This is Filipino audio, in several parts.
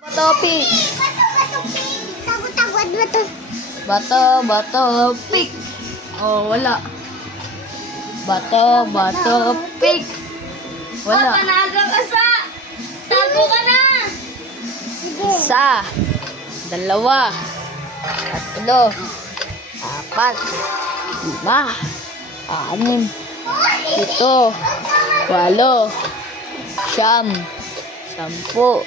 Bato pig. Bato pig. Oh, wala. Bato pig. Wala. Panaga ka sa. Tago ka na. Isa. Dalawa. Tatlo. Apat. Lima. Anim. Pito. Walo. Siyam. Sampu.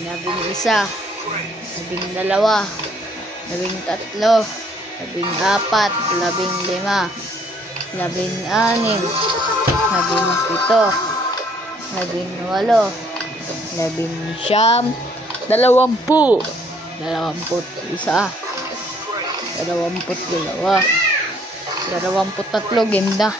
11. 12. 13. 14. 15. 16. 17. 18. 19. 20. 23 game na.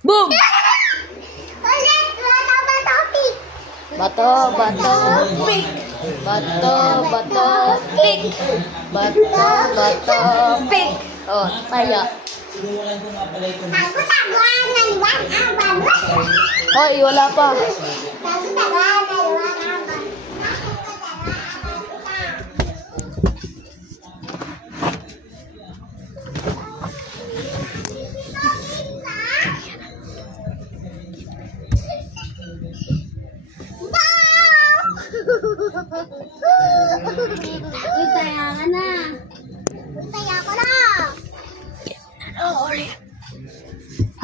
Boom! Bato pig. Bato pig. Oh, taya. Hoy, wala pa. Taya ka na. Taya ko na.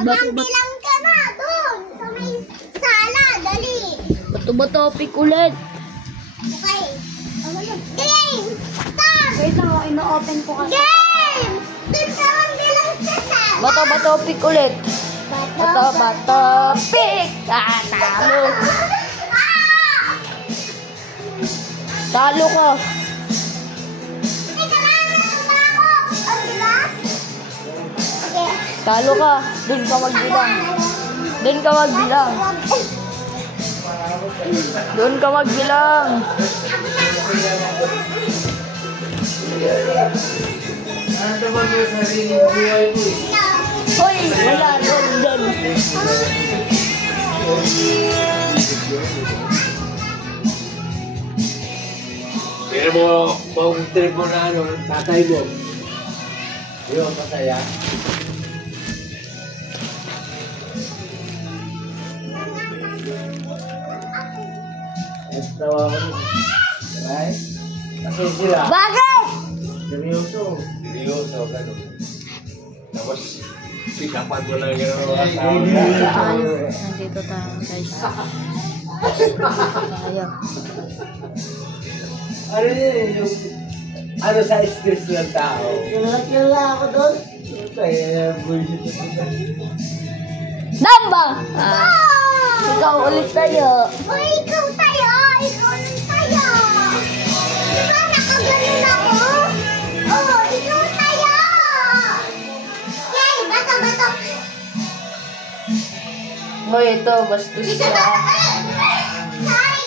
Bilang ka na doon sa may sala, dali. Bato pig ulit. Okay. Game! Stop! Wait lang, ino-open ko kasi. Game! Doon ka lang bilang sa sala. Bato pig ulit. Bato pig. Ah, talo. Talo ka. Talo ka. Doon ka magbilang. Hoy, wala doon. Pero mo, pang telepono na tatay mo. Yun, masaya. Tawa ko rin. Right? Kasi sila. Bakit? Seryoso, gano'n. Tapos, pikapan mo lang gano'n. Nandito tayo, guys. Tayo. Ano yun yung... Ano sa stress ng tao? Kila ako doon. Kaya bullshit ito. Damba! Ikaw ulit tayo. Oh, ikaw tayo! Ikaw ulit tayo! Diba nakaganon ako? Oh, ikaw tayo! Yay! Bato! Hoy, ito, bastos na. Sorry!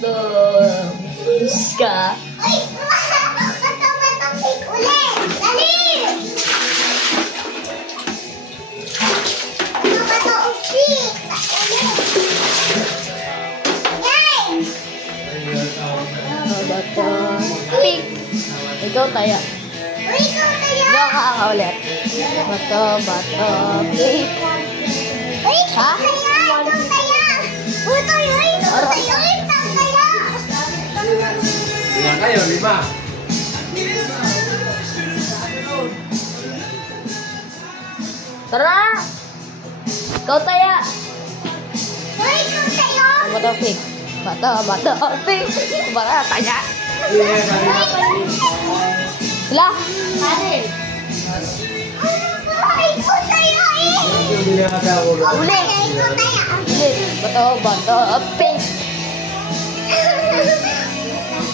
Bastos ka. Uy! Bato pig ulit! Dali! Bato pig! Yay! Bato pig. Ikaw tayo. Uy, ikaw tayo! Ikaw ka ulit. Bato pig. Uy, Ha? ikaw tayo! Butoy, uy! Ikaw tayo! Ikaw tayo! Ilan kayo? 5? Tara! Ikaw tayo. Uy, ikaw tayo! Bato pig. Bato pig. Bara tayo. Sila. Uy, ikaw tayo eh! Uli. Ikaw tayo! Uli. Bato pig.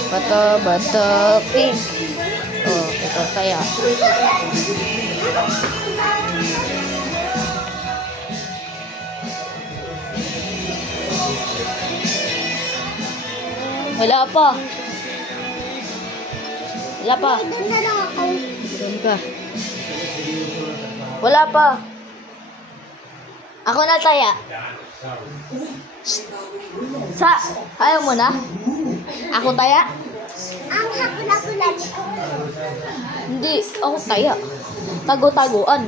Bato, pink. Oh, ito kaya. Wala pa. Wala pa. Doon na lang ako. Doon ka. Wala pa. Ako na taya. Ayaw mo na? Ako taya? Ang hapon-haponan ko. Hindi, ako taya. Tago-taguan.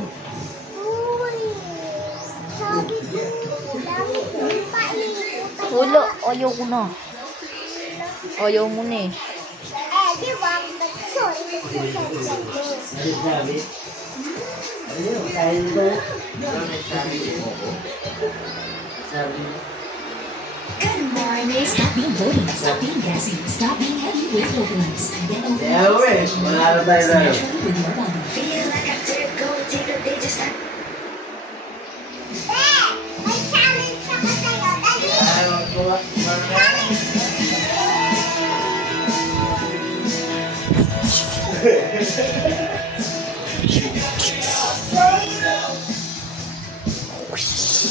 Uy. Sabi ko. Dami ko pa eh. Wala, ayaw ko na. Ayaw mo na eh. Di ba? Sorry. Sabi. Ano yun? Kain ko. Sabi. Good morning. Stop being boring. Stop being gassy. Stop being heavy with coconuts. Then open Yeah, wait. Wala na tayo na. naturally with your body. May challenge ako sa'yo. Dali. Ay, magkuha. Challenge.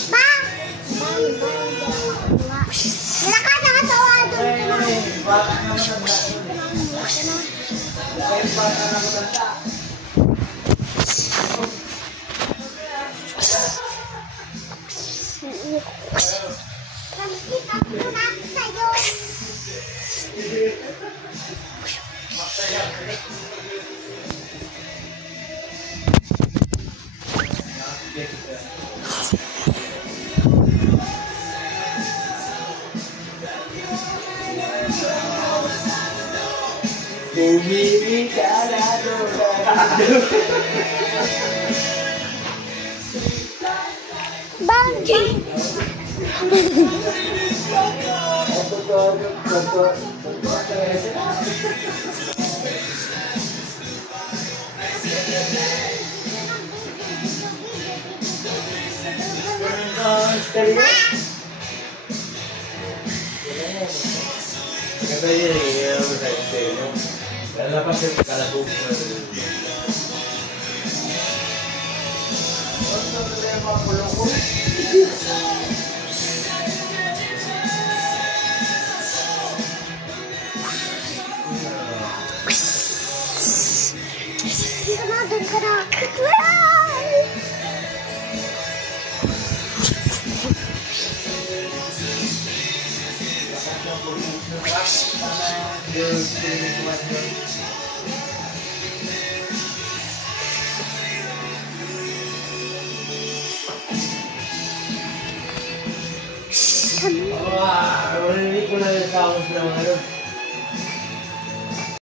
Ba? Lakas ang asawa doon. Bata na matanda. Ay, bata na matanda. Nakikita ko na ako sa'yo. Bumili ka na doon. Banggi. Kata yun, yung sa'yo. Lalapas yung kalabog mo. Ano ba yung mga pulong ko? Doon ka na. Wah, marinig ko na yung sounds ng ano.